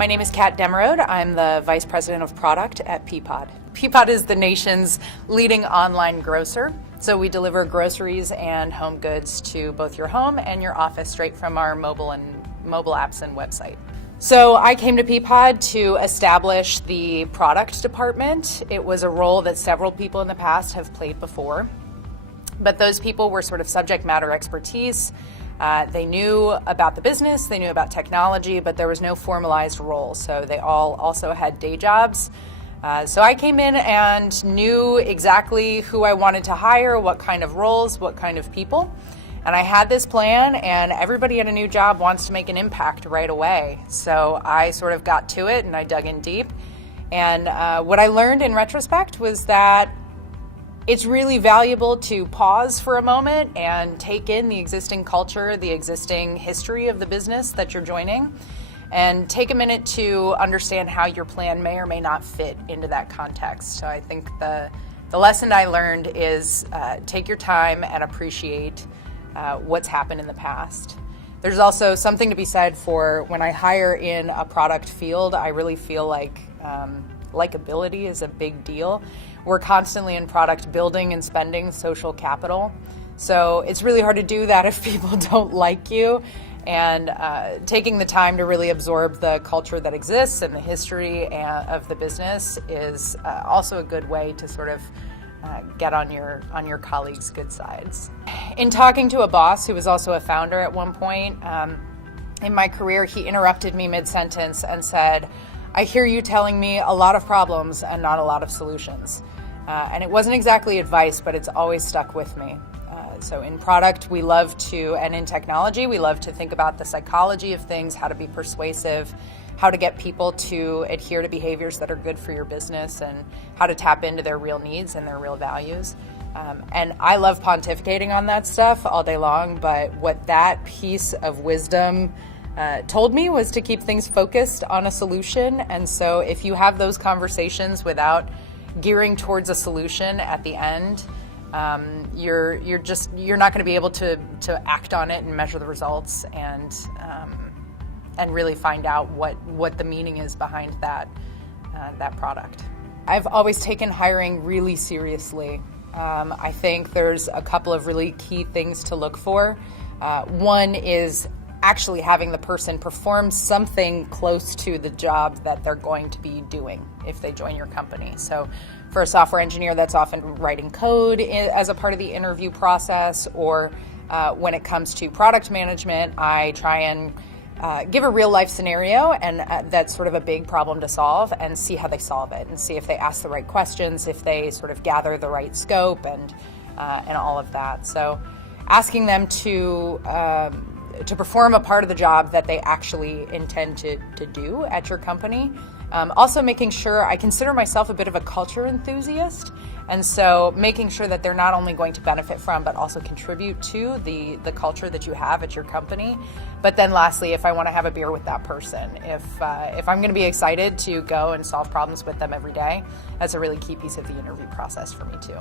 My name is Cat De Merode. I'm the Vice President of Product at Peapod. Peapod is the nation's leading online grocer. So we deliver groceries and home goods to both your home and your office straight from our mobile apps and website. So I came to Peapod to establish the product department. It was a role that several people in the past have played before, but those people were sort of subject matter expertise. They knew about the business, they knew about technology, but there was no formalized role. So they all also had day jobs. So I came in and knew exactly who I wanted to hire, what kind of roles, what kind of people. And I had this plan, and everybody at a new job wants to make an impact right away. So I sort of got to it and I dug in deep. And what I learned in retrospect was that it's really valuable to pause for a moment and take in the existing culture, the existing history of the business that you're joining, and take a minute to understand how your plan may or may not fit into that context. So I think the lesson I learned is take your time and appreciate what's happened in the past. There's also something to be said for when I hire in a product field, I really feel like likability is a big deal. We're constantly in product building and spending social capital. So it's really hard to do that if people don't like you. And taking the time to really absorb the culture that exists and the history of the business is also a good way to sort of get on your colleagues' good sides. In talking to a boss who was also a founder at one point in my career, he interrupted me mid-sentence and said, "I hear you telling me a lot of problems and not a lot of solutions." And it wasn't exactly advice, but it's always stuck with me. So in product, we love to, and in technology, we love to think about the psychology of things, how to be persuasive, how to get people to adhere to behaviors that are good for your business, and how to tap into their real needs and their real values. And I love pontificating on that stuff all day long, but what that piece of wisdom told me was to keep things focused on a solution. And so if you have those conversations without gearing towards a solution at the end, you're not going to be able to act on it and measure the results and really find out what the meaning is behind that product. I've always taken hiring really seriously. I think there's a couple of really key things to look for. One is actually having the person perform something close to the job that they're going to be doing if they join your company. So for a software engineer, that's often writing code as a part of the interview process, or when it comes to product management, I try and give a real life scenario, and that's sort of a big problem to solve, and see how they solve it, and see if they ask the right questions, if they sort of gather the right scope, and all of that. So asking them to perform a part of the job that they actually intend to do at your company. Also making sure, I consider myself a bit of a culture enthusiast, and so making sure that they're not only going to benefit from, but also contribute to the culture that you have at your company. But then lastly, if I want to have a beer with that person, if I'm going to be excited to go and solve problems with them every day, that's a really key piece of the interview process for me too.